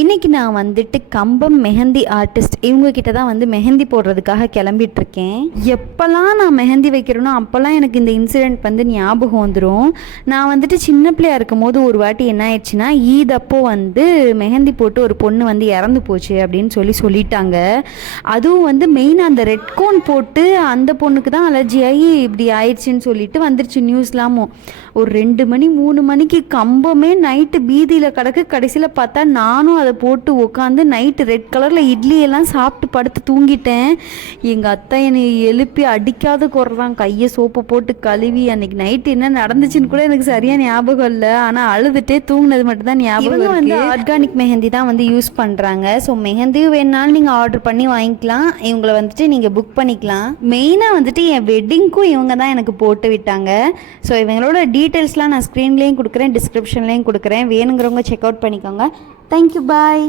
இன்றைக்கி நான் வந்துட்டு கம்பம் மெஹந்தி ஆர்டிஸ்ட் இவங்கக்கிட்ட தான் வந்து மெஹந்தி போடுறதுக்காக கிளம்பிட்டுருக்கேன். எப்போல்லாம் நான் மெஹந்தி வைக்கிறேனோ அப்போல்லாம் எனக்கு இந்த இன்சிடெண்ட் வந்து ஞாபகம் வந்துடும். நான் வந்துட்டு சின்ன பிள்ளையாக இருக்கும் போது ஒரு வாட்டி என்ன ஆயிடுச்சுன்னா, ஈத் அப்போ வந்து மெஹந்தி போட்டு ஒரு பொண்ணு வந்து இறந்து போச்சு அப்படின்னு சொல்லிட்டாங்க. அதுவும் வந்து மெயினாக அந்த ரெட் கோன் போட்டு அந்த பொண்ணுக்கு தான் அலர்ஜி ஆகி இப்படி ஆயிடுச்சுன்னு சொல்லிட்டு வந்துருச்சு நியூஸ்லாமும். ஒரு 2 மணி 3 மணிக்கு கம்பமே நைட்டு பீதியில் கிடக்கு. கடைசியில் பார்த்தா நானும் அதை போட்டு உட்காந்து நைட்டு ரெட் கலரில் இட்லியெல்லாம் சாப்பிட்டு படுத்து தூங்கிட்டேன். எங்கள் அத்தை என்னை எழுப்பி அடிக்காத குறைதான், கையை சோப்பை போட்டு கழுவி. அன்றைக்கி நைட்டு என்ன நடந்துச்சுன்னு கூட எனக்கு சரியாக ஞாபகம் இல்லை. ஆனால் அழுதுகிட்டே தூங்கினது மட்டும்தான் ஞாபகம். வந்து ஆர்கானிக் மெஹந்தி தான் வந்து யூஸ் பண்ணுறாங்க. ஸோ மெஹந்தி வேணாலும் நீங்கள் ஆர்டர் பண்ணி வாங்கிக்கலாம். இவங்களை வந்துட்டு நீங்கள் புக் பண்ணிக்கலாம். மெயினாக வந்துட்டு என் வெட்டிங்க்கும் இவங்க தான் எனக்கு போட்டு விட்டாங்க. ஸோ இவங்களோட டீட்டெயில்ஸ்லாம் நான் ஸ்க்ரீன்லேயும் கொடுக்குறேன், டிஸ்கிரிப்ஷன்லேயும் கொடுக்குறேன். வேணுங்கிறவங்க செக் அவுட் பண்ணிக்கோங்க. தேங்க்யூ, பாய்.